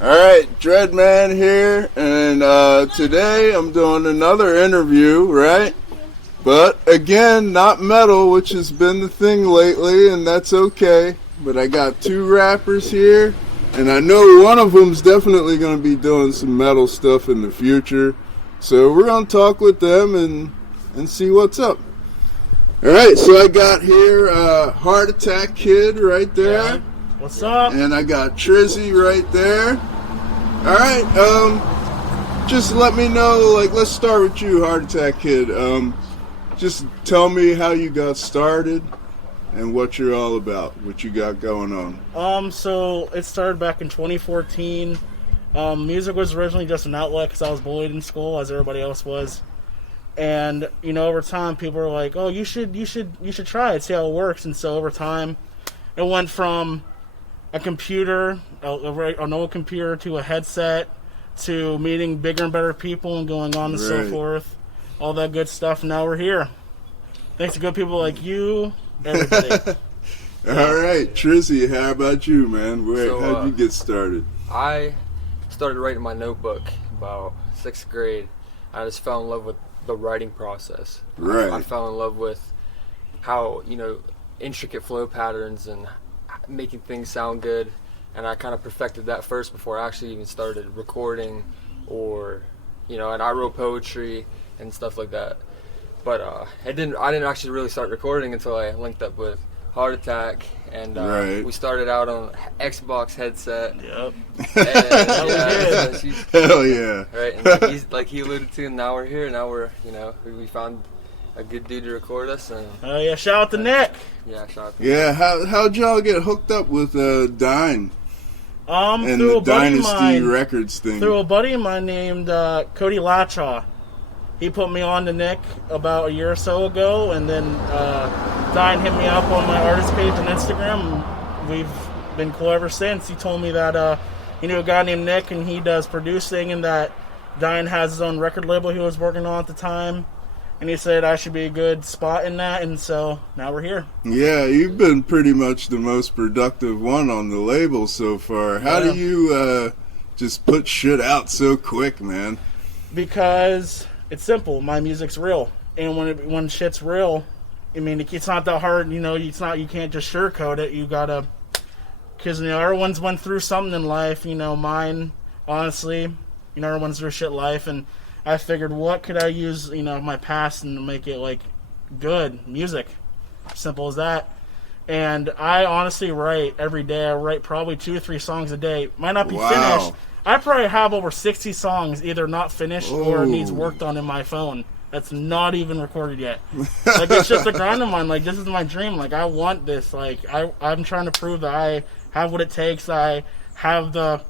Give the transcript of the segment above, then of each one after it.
Alright, Dreadman here, and today I'm doing another interview, right? But again, not metal, which has been the thing lately, and that's okay. But I got two rappers here, and I know one of them's definitely going to be doing some metal stuff in the future. So we're going to talk with them and see what's up. Alright, so I got here HeartAttack Kid right there. Yeah. What's up? And I got Trizzy right there. Alright, just let me know, let's start with you, HeartAttack Kid. Just tell me how you got started and what you're all about, what you got going on. So it started back in 2014. Music was originally just an outlet because I was bullied in school, as everybody else was. And, over time, people were like, oh, you should try it, see how it works. And so over time, it went from a computer, an old computer, to a headset, to meeting bigger and better people and going on and so forth. All that good stuff. Now we're here. Thanks to good people like you, everybody. All right, Trizzy, how about you, man? How'd you get started? I started writing my notebook about 6th grade. I just fell in love with the writing process. Right. I fell in love with how, intricate flow patterns and making things sound good, and I kind of perfected that first before I actually even started recording, or and I wrote poetry and stuff like that. But I didn't actually really start recording until I linked up with HeartAttack, and we started out on Xbox headset. Yep. And, hell yeah. Right, and he's, like he alluded to, now we're here. Now we're we found a good dude to record us, and oh yeah, shout out to Nick. Yeah, shout out to Nick. How'd y'all get hooked up with Dine? And through the Dynasty Records thing. Through a buddy of mine named Cody Lachaw. He put me on to Nick about a year or so ago, and then Dine hit me up on my artist page on Instagram. We've been cool ever since. He told me that he knew a guy named Nick, and he does producing, and that Dine has his own record label he was working on at the time. And he said I should be a good spot in that, and so now we're here. Yeah, you've been pretty much the most productive one on the label so far. How do you just put shit out so quick, man? Because it's simple. My music's real, and when shit's real, I mean, it's not that hard. You can't just sugarcoat it. You gotta, because everyone's went through something in life. Mine, honestly, everyone's through shit life, and I figured, what could I use, my past and make it good music? Simple as that. And I honestly write every day. I write probably 2 or 3 songs a day. Might not be finished. I probably have over 60 songs either not finished or needs worked on in my phone. That's not even recorded yet. It's just a grind of mine. This is my dream. I want this. I'm trying to prove that I have what it takes. I have the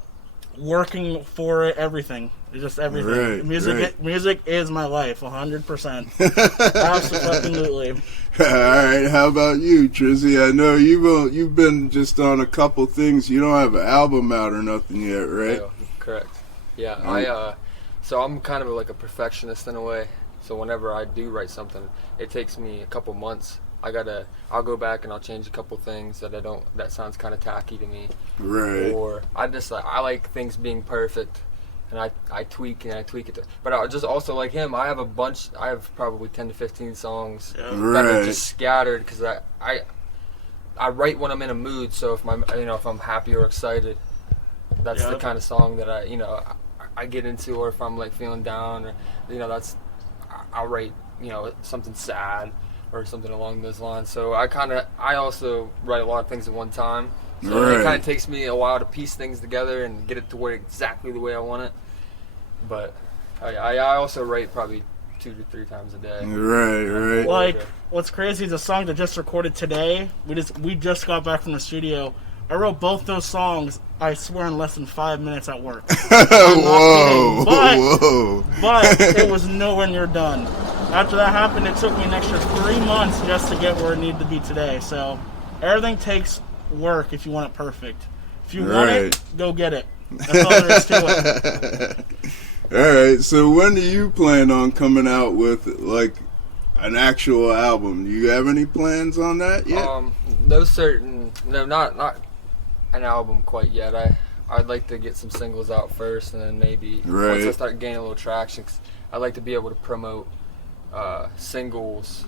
working for it, everything. It's just everything. Music is my life, 100%. Absolutely. All right, how about you, Trizzy? I know you've been just on a couple things. You don't have an album out or nothing yet, right? Yeah, correct. Yeah, so I'm kind of like a perfectionist in a way. So whenever I do write something, it takes me a couple months. I'll go back and I'll change a couple things that sounds kind of tacky to me. Right. Or I like things being perfect. And I tweak and I tweak it. But I just also like him. I have probably 10 to 15 songs that are just scattered because I write when I'm in a mood. So if I'm happy or excited, that's the kind of song that I get into. Or if I'm feeling down, or I'll write something sad or something along those lines. So I also write a lot of things at one time. So it kind of takes me a while to piece things together and get it to where exactly the way I want it. But I also write probably 2 to 3 times a day. Right. What's crazy is a song that just recorded today. We just got back from the studio. I wrote both those songs, I swear, in less than 5 minutes at work. Whoa. But it was nowhere near done. After that happened, it took me an extra 3 months just to get where it needed to be today. So everything takes work if you want it perfect. If you want it, go get it. That's all there is to it. Alright, so when do you plan on coming out with an actual album? Do you have any plans on that yet? No, not an album quite yet. I'd like to get some singles out first, and then maybe Right. once I start gaining a little traction, 'cause I'd like to be able to promote singles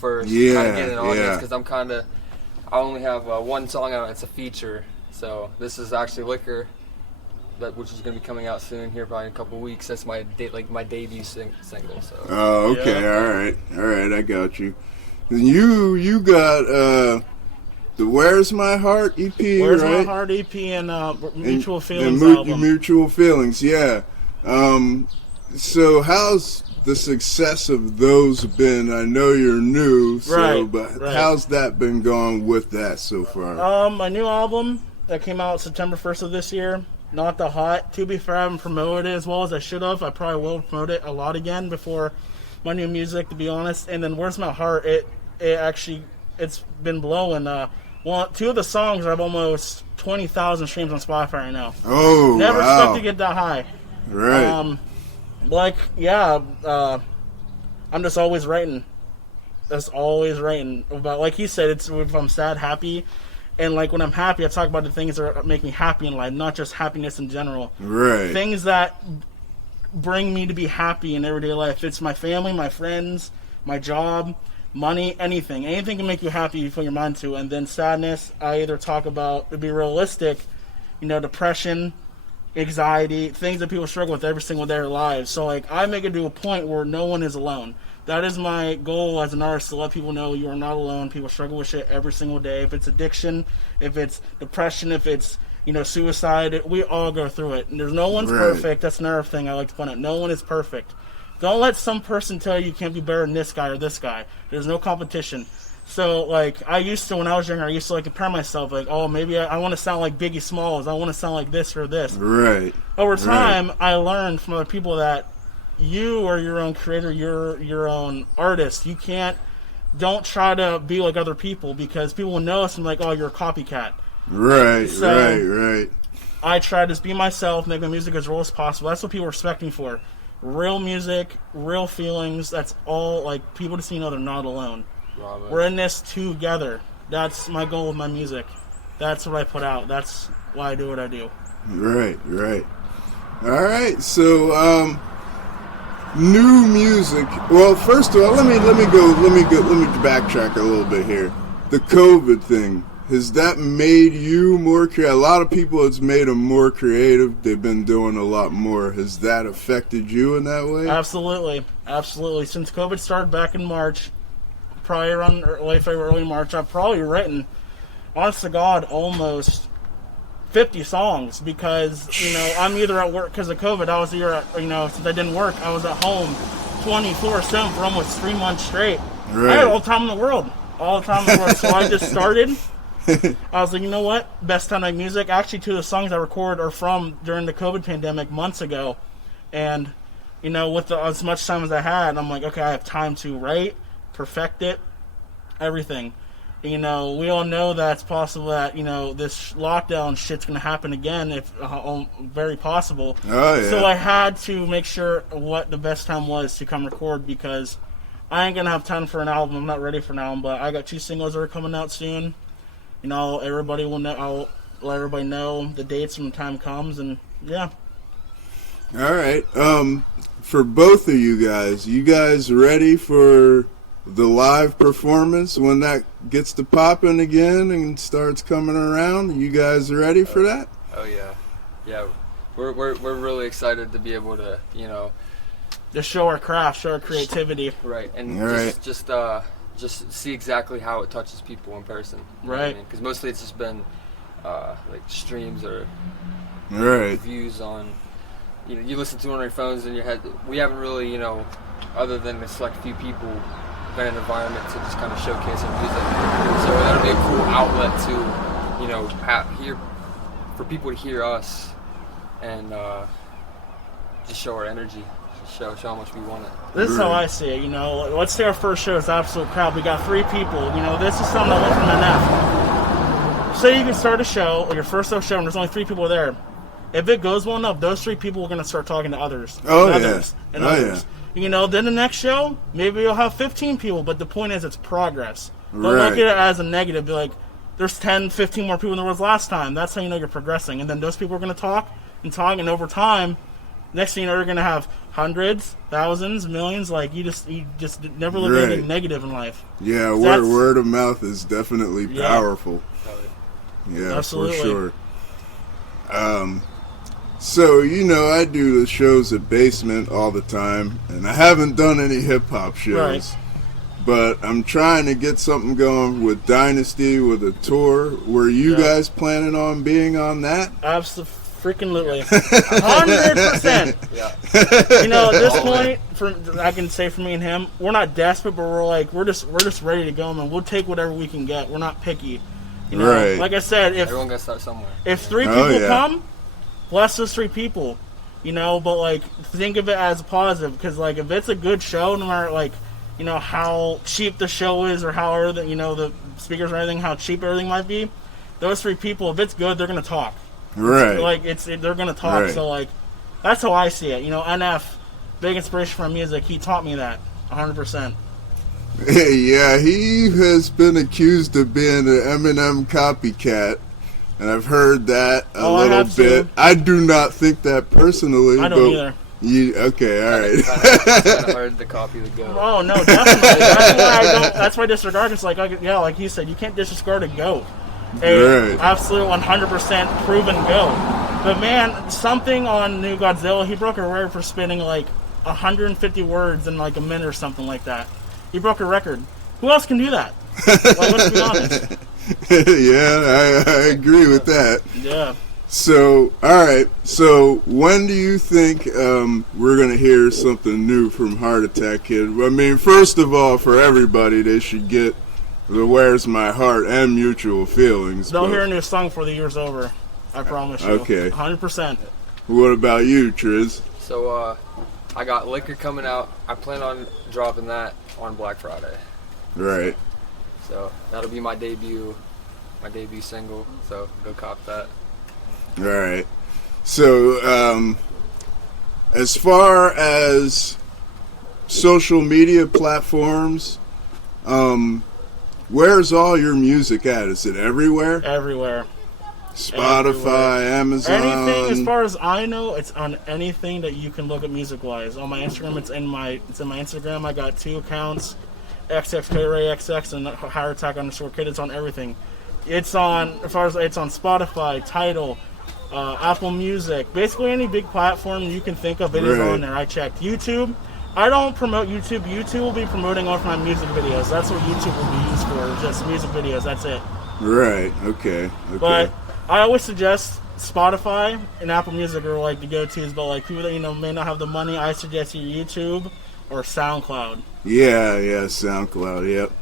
first, Yeah, kind of get an audience, yeah. because I only have one song out. It's a feature, so this is actually Liquor, which is going to be coming out soon here, probably in a couple weeks. That's my my debut single. So. Oh, okay, Yeah. all right, I got you. And you got the Where's My Heart EP, Where's right? My Heart EP and Mutual And Feelings Mu- album. Mutual Feelings, yeah. So how's the success of those been? I know you're new, but right. how's that been going with that so far? My new album that came out September 1st of this year, Not the Hot. To be fair, I haven't promoted it as well as I should have. I probably will promote it a lot again before my new music, to be honest. And then Where's My Heart, it's been blowing. Two of the songs have almost 20,000 streams on Spotify right now. Oh, Never wow. expected to get that high. Right. I'm just always writing. That's always writing about, like he said, it's if I'm sad, happy, and like when I'm happy, I talk about the things that make me happy in life, not just happiness in general. Right. Things that bring me to be happy in everyday life. It's my family, my friends, my job, money, anything. Anything can make you happy you put your mind to. And then sadness, I either talk about, to be realistic, depression, anxiety, things that people struggle with every single day of their lives. So like I make it to a point where no one is alone. That is my goal as an artist, to let people know you are not alone. People struggle with shit every single day. If it's addiction, if it's depression, if it's suicide, we all go through it. And there's no one's Right. perfect. That's another thing I like to point out. No one is perfect. Don't let some person tell you can't be better than this guy or this guy. There's no competition. So, like, when I was younger, I used to, compare myself, oh, maybe I want to sound like Biggie Smalls. I want to sound like this or this. Right. Over time, I learned from other people that you are your own creator, you're your own artist. Don't try to be like other people, because people will notice and be like, oh, you're a copycat. Right, So- right. I try to just be myself, make my music as real as possible. That's what people respect me for. Real music, real feelings. That's all, people just they're not alone. Robert. We're in this together. That's my goal with my music. That's what I put out. That's why I do what I do. Right. All right. So, new music. Well, first of all, let me backtrack a little bit here. The COVID thing, has that made you more creative? A lot of people, it's made them more creative. They've been doing a lot more. Has that affected you in that way? Absolutely. Since COVID started back in March, probably around late February, early March, I've probably written, honest to God, almost 50 songs, because, I'm either at work because of COVID. I was either since I didn't work, I was at home 24/7 for almost 3 months straight. Right. I had all the time in the world. So I just started. I was like, you know what? Best time to make music. Actually, two of the songs I record are from during the COVID pandemic months ago. And, with as much time as I had, I'm like, okay, I have time to write, perfect it, everything. We all know that it's possible that, this lockdown shit's going to happen again, if very possible. Oh, yeah. So I had to make sure what the best time was to come record, because I ain't going to have time for an album. I'm not ready for an album, but I got 2 singles that are coming out soon. Everybody will know. I'll let everybody know the dates when the time comes, and yeah. All right. For both of you guys ready for the live performance when that gets to popping again and starts coming around? You guys ready for that? Oh yeah. We're really excited to be able to Just show our craft, show our creativity. right, and All right. just see exactly how it touches people in person. Right. Because mostly it's just been streams or All right. views on. You listen to it on your phones in your head. We haven't really, other than a select few people, been in an environment to just kind of showcase our music. So that'll be a cool outlet to, hear, for people to hear us and just show our energy, show how much we want it. This is how I see it. Let's say our first show is absolute crowd. We got 3 people. This is something I went from NF. Say you can start a show, or your first show, and there's only 3 people there. If it goes well enough, those 3 people are going to start talking to others. Oh, and yeah. others, and Oh, others. Then the next show, maybe you'll have 15 people, but the point is it's progress. Don't Right. look at it as a negative. Be like, there's 10, 15 more people than there was last time. That's how you know you're progressing. And then those people are going to talk, and over time, next thing you know, you're going to have hundreds, thousands, millions. Like, you just never look at anything negative in life. Yeah, word of mouth is definitely powerful. Yeah, absolutely. For sure. So, you know, I do the shows at Basement all the time, and I haven't done any hip-hop shows. Right. But I'm trying to get something going with Dynasty, with a tour. Were you guys planning on being on that? Absolutely. 100%. Yeah. You know, at this point, I can say for me and him, we're not desperate, but we're just ready to go, man. We'll take whatever we can get. We're not picky. You know, right. Like I said, everyone got to start somewhere. If 3 people come, bless those 3 people. You know, but like, think of it as a positive, because like, if it's a good show, no matter like, you know, how cheap the show is, or how, you know, the speakers or anything, how cheap everything might be, those 3 people, if it's good, they're going to talk. Right. They're going to talk. Right. So, like, that's how I see it. You know, NF, big inspiration for music. He taught me that 100%. Yeah, he has been accused of being an Eminem copycat, and I've heard that a little bit. I do not think that personally. I don't either. Okay, all right. Kind of hard to copy the goat. Oh no, definitely. That's why I disregard. It's like you said, you can't disregard a goat. Absolute 100% proven goat. But man, something on New Godzilla, he broke a record for spinning like 150 words in like a minute or something like that. He broke a record. Who else can do that? Like, let's be honest. Yeah, I agree with that. Yeah. So, all right. So, when do you think we're going to hear something new from HeartAttack Kid? I mean, first of all, for everybody, they should get the Where's My Heart and Mutual Feelings. They'll hear a new song before the year's over. I promise you. Okay. 100%. What about you, Triz? So, I got Liquor coming out. I plan on dropping that on Black Friday. Right. So, that'll be my debut single. So, go cop that. All right. So, as far as social media platforms, where's all your music at? Is it everywhere? Everywhere. Spotify, Amazon. Anything, as far as I know, it's on anything that you can look at music-wise. On my Instagram, it's in my Instagram. I got 2 accounts, XXKRayXX and HeartAttack_Kid. It's on everything. It's on Spotify, Tidal, Apple Music, basically any big platform you can think of, it is on there. I checked. YouTube, I don't promote YouTube. YouTube will be promoting all of my music videos. That's what YouTube will be used for, just music videos. That's it. Right. Okay. But I always suggest Spotify and Apple Music are like the go-tos, but like people that may not have the money, I suggest YouTube or SoundCloud. Yeah, SoundCloud. Yep.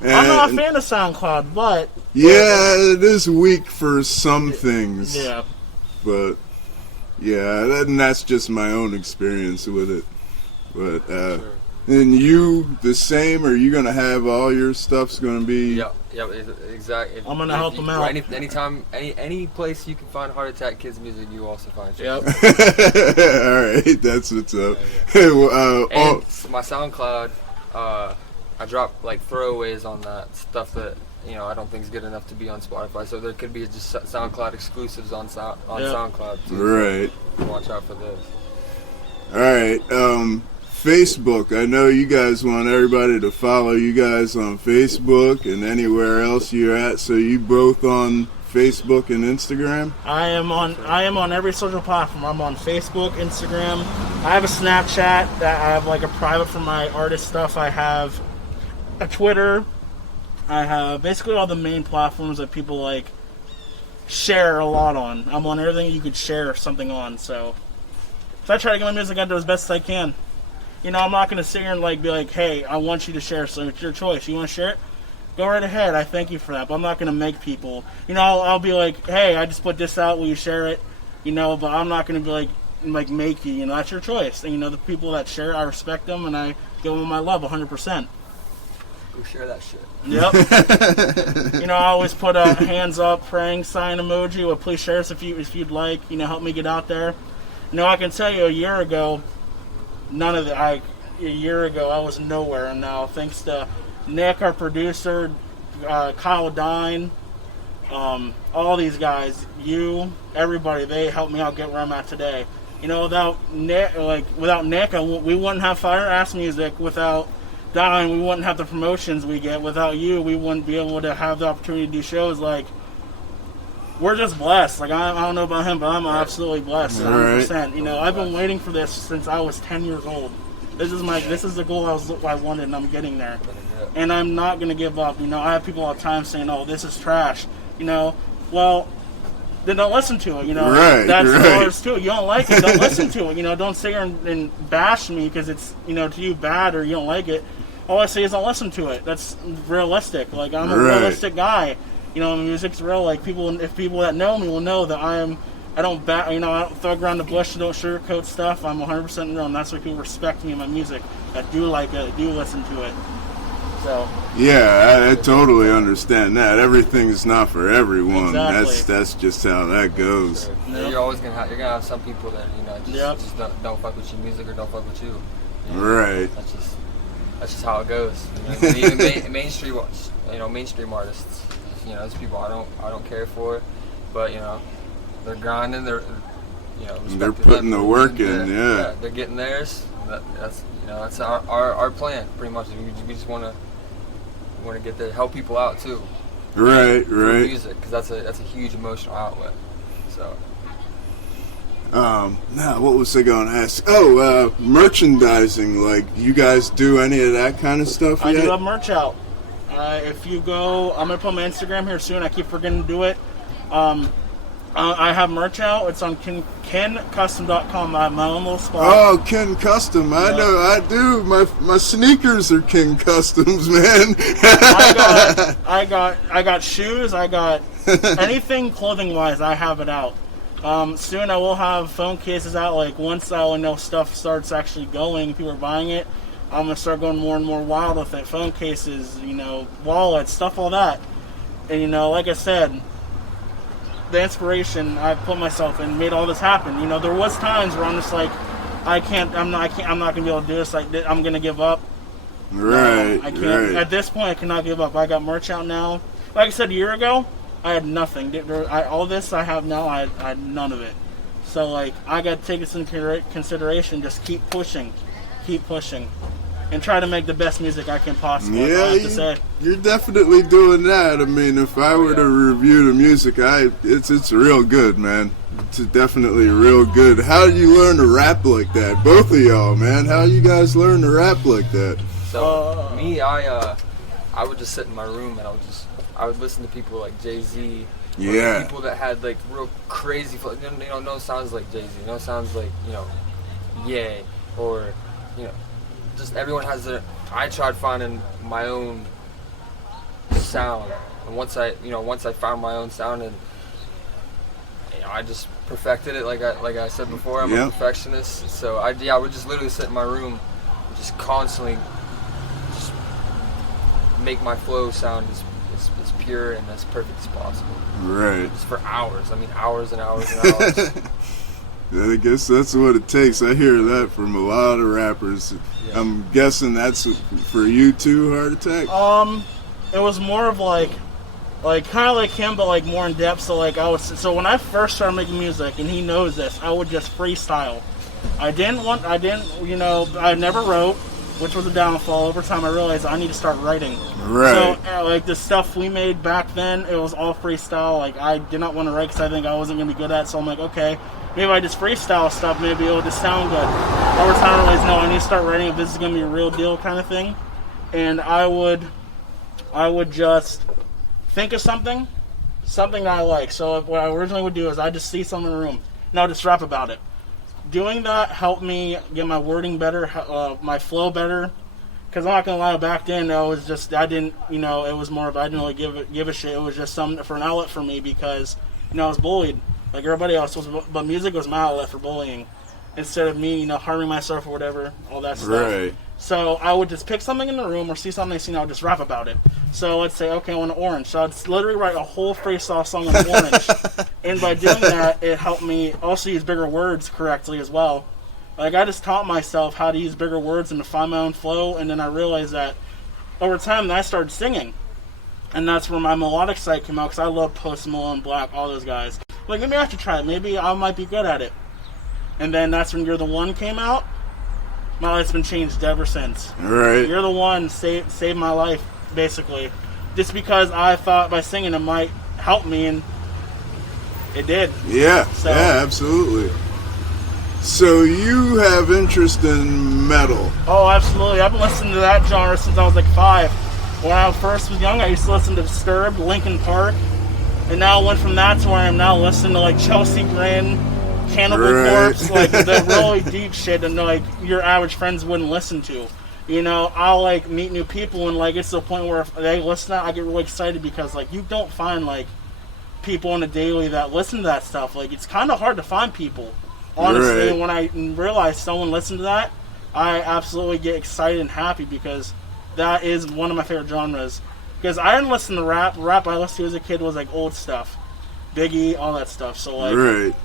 I'm not a fan of SoundCloud, but it is weak for some things. Yeah. But and that's just my own experience with it. But and you the same? Are you gonna have all your stuff's gonna be? Yep, exactly. I'm gonna help them out. Anytime, any place you can find HeartAttack Kids music, you also find. Yep. All right, that's what's up. And my SoundCloud, I drop like throwaways on that stuff that I don't think is good enough to be on Spotify. So there could be just SoundCloud exclusives on SoundCloud too. Right. So watch out for those. All right. Facebook. I know you guys want everybody to follow you guys on Facebook and anywhere else you're at. So you both on Facebook and Instagram? I am on every social platform. I'm on Facebook, Instagram. I have a Snapchat that I have like a private for my artist stuff. I have a Twitter. I have basically all the main platforms that people like share a lot on. I'm on everything you could share something on. So I try to get my music out there as best as I can. I'm not going to sit here and be like, hey, I want you to share, so it's your choice. You want to share it? Go right ahead. I thank you for that, but I'm not going to make people. I'll be like, hey, I just put this out. Will you share it? But I'm not going to be like make you. That's your choice. And, the people that share, I respect them, and I give them my love 100%. Go share that shit. Yep. I always put a hands up praying sign emoji. Well, please share this if you'd like. Help me get out there. I can tell you a year ago, a year ago I was nowhere, and now thanks to Nick, our producer, Kyle Dine, all these guys, you, everybody, they helped me out get where I'm at today. You know, without Nick, we wouldn't have Fire Ass Music. Without Dine, we wouldn't have the promotions we get. Without you, we wouldn't be able to have the opportunity to do shows. Like, we're just blessed. Like, I don't know about him, but I'm absolutely blessed, 100%. You know, I've been waiting for this since I was 10 years old. This is the goal I wanted, and I'm getting there. And I'm not gonna give up. You know, I have people all the time saying, "Oh, this is trash." You know, well, then don't listen to it. You know, that's all there is to it. You don't like it, don't listen to it. You know, don't sit here and bash me because it's, you know, to you bad or you don't like it. All I say is don't listen to it. That's realistic. Like, I'm a realistic guy. You know, music's real. Like, people that know me will know that I don't throw around the bush, don't sugarcoat stuff. I'm 100% real, and that's why people respect me and my music. That do like it, do listen to it. So. Yeah, I totally understand that. Everything is not for everyone. Exactly. That's just how that goes. Yep. You're always gonna have some people that, you know, just don't fuck with your music or don't fuck with you. You know, right. That's just how it goes. You know, even mainstream artists. You know, those people I don't care for, but, you know, they're grinding. They're putting the work in. Yeah, they're getting theirs. That's our plan, pretty much. We just want to get there, help people out too. Right. Music, because that's a huge emotional outlet. So. Now, what was I going to ask? Oh, merchandising. Like, you guys do any of that kind of stuff yet? I do have merch out. If you go, I'm going to put my Instagram here soon. I keep forgetting to do it. I have merch out. It's on KenCustom.com. I have my own little spot. Oh, Ken Custom. I know. I do. My sneakers are Ken Customs, man. I got shoes. I got anything clothing-wise. I have it out. Soon I will have phone cases out. Like, once I know stuff starts actually going, people are buying it, I'm going to start going more and more wild with it. Phone cases, you know, wallets, stuff, all that. And, you know, like I said, the inspiration I put myself in made all this happen. You know, there was times where I'm just like, I'm not going to be able to do this. Like, I'm going to give up. Right. I can't. At this point, I cannot give up. I got merch out now. Like I said, a year ago, I had nothing. All this I have now, I had none of it. So, like, I got to take this into consideration. Just keep pushing, and try to make the best music I can possibly. Yeah, you're definitely doing that. I mean, if I were to review the music, it's real good, man. It's definitely real good. How did you learn to rap like that? Both of y'all, man. How you guys learn to rap like that? So me, I would just sit in my room and I would listen to people like Jay-Z. Yeah. People that had like real crazy, you know, no sounds like Jay-Z, no sounds like, you know, Ye, or, you know, just everyone has their. I tried finding my own sound, and once I found my own sound, and, you know, I just perfected it. Like I said before, I'm a perfectionist, so I would just literally sit in my room, and just constantly just make my flow sound as pure and as perfect as possible. Right. Just for hours. I mean, hours and hours and hours. I guess that's what it takes. I hear that from a lot of rappers. Yeah. I'm guessing that's for you too, HeartAttack? It was more of like kind of like him, but like more in depth. So when I first started making music, and he knows this, I would just freestyle. I never wrote, which was a downfall. Over time, I realized I need to start writing. Right. So, like, the stuff we made back then, it was all freestyle. Like, I did not want to write because I think I wasn't going to be good at it. So I'm like, okay, maybe I just freestyle stuff. Maybe it'll just sound good. Over time, I realized, no, I need to start writing if this is going to be a real deal kind of thing. And I would just think of something that I like. So what I originally would do is I just see something in the room, and I'll just rap about it. Doing that helped me get my wording better, my flow better. Because I'm not gonna lie, back then it was just it was more of I didn't really give a shit. It was just something for an outlet for me because I was bullied like everybody else was, but music was my outlet for bullying instead of me harming myself or whatever, all that stuff. Right. So I would just pick something in the room or see something I see, I would just rap about it. So let's say, okay, I want an orange. So I'd literally write a whole freestyle song on orange. And by doing that, it helped me also use bigger words correctly as well. Like, I just taught myself how to use bigger words and to find my own flow. And then I realized that over time, I started singing. And that's where my melodic side came out, because I love Post Malone, Black, all those guys. Like, maybe I should try it. Maybe I might be good at it. And then that's when You're the One came out. My life's been changed ever since. Right. You're the One saved my life, basically. Just because I thought by singing it might help me, and it did. Yeah, yeah, absolutely. So you have interest in metal? Oh, absolutely. I've been listening to that genre since I was like 5. When I first was young, I used to listen to Disturbed, Linkin Park, and now I went from that to where I'm now listening to like Chelsea Grin, Cannibal Corpse, like the really deep shit that like your average friends wouldn't listen to. You know, I'll like meet new people, and like it's to the point where if they listen to that, I get really excited, because like you don't find like people on a daily that listen to that stuff. Like, it's kind of hard to find people, honestly. Right. And when I realize someone listened to that, I absolutely get excited and happy, because that is one of my favorite genres. Because I didn't listen to rap. Rap I listened to as a kid was like old stuff, Biggie, all that stuff. So like,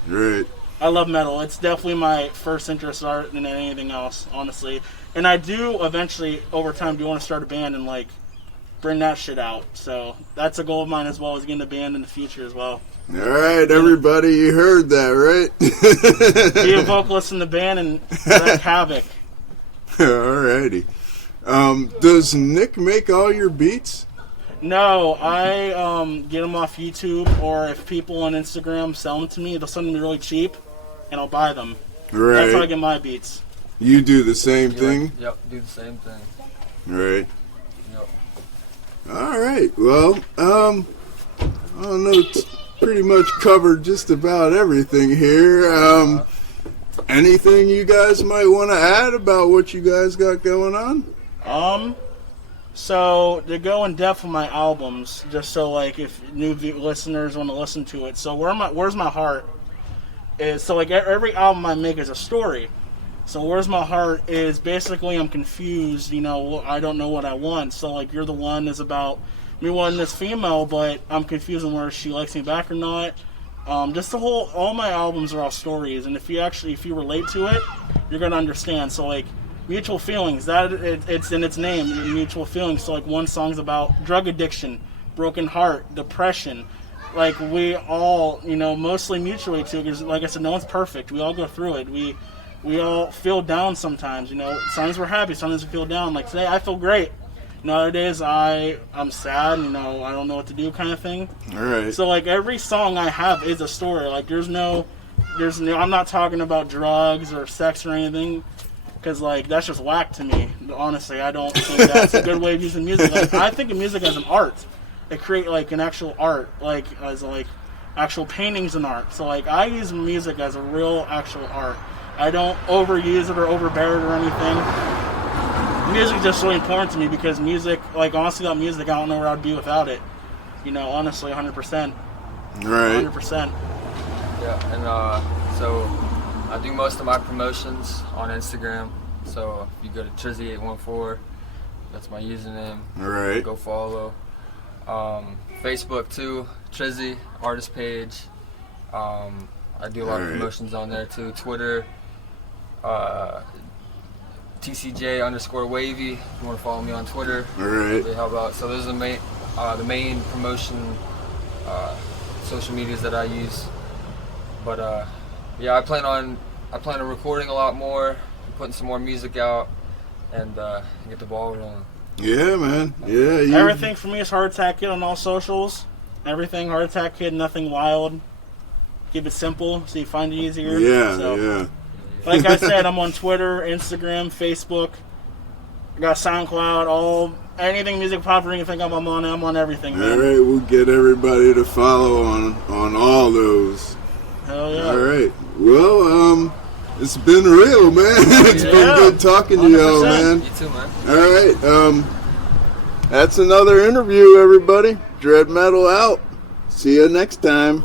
right. I love metal. It's definitely my first interest art than anything else, honestly. And I do eventually, over time, do want to start a band and like bring that shit out. So that's a goal of mine as well, is getting a band in the future as well. All right, everybody, you heard that, right? Be a vocalist in the band and wreak havoc. All righty. Does Nick make all your beats? No, I get them off YouTube, or if people on Instagram sell them to me, they'll send them really cheap, and I'll buy them. Right. That's how I get my beats. You do the same thing? Yep, do the same thing. Right. Yep. All right. Well, I don't know. It's pretty much covered just about everything here. Anything you guys might want to add about what you guys got going on? So to go in depth with my albums, just so like if new listeners want to listen to it. So Where's My Heart is, so like every album I make is a story. So Where's My Heart is basically I'm confused, you know, I don't know what I want. So like You're the One is about me wanting this female, but I'm confused on whether she likes me back or not. Just all my albums are all stories, and if you relate to it, you're gonna understand. So like Mutual Feelings, it's in its name, Mutual Feelings. So like one song's about drug addiction, broken heart, depression. Like we all, you know, mostly mutually too, because like I said, no one's perfect. We all go through it. We all feel down sometimes, you know. Sometimes we're happy, sometimes we feel down. Like today I feel great. You know, other days I'm sad, you know, I don't know what to do kind of thing. All right. So like every song I have is a story. Like there's no I'm not talking about drugs or sex or anything, because like that's just whack to me. Honestly, I don't think that's a good way of using music. Like, I think of music as an art. It create like an actual art, like as like actual paintings and art. So like I use music as a real actual art. I don't overuse it or overbear it or anything. Music is just really important to me, because music, like honestly, without music, I don't know where I'd be without it. You know, honestly, 100%. Right. 100%. Yeah, and so I do most of my promotions on Instagram. So if you go to Trizzy814, that's my username. All right. Go follow. Facebook too, Trizzy, artist page. I do a lot of promotions on there too. Twitter, TCJ_wavy. If you want to follow me on Twitter. All right. How about, so those are the main promotion social medias that I use. But yeah, I plan on recording a lot more, putting some more music out, and get the ball rolling. Yeah, man. Yeah. Everything for me is HeartAttack Kid on all socials. Everything HeartAttack Kid, nothing wild. Keep it simple so you find it easier. Yeah, so, yeah. Like I said, I'm on Twitter, Instagram, Facebook. I got SoundCloud, anything music pop or anything I'm on everything, man. All right, we'll get everybody to follow on all those. Hell yeah. All right. Well, it's been real, man. It's been good talking to y'all, man. You too, man. All right. That's another interview, everybody. Dread Metal out. See you next time.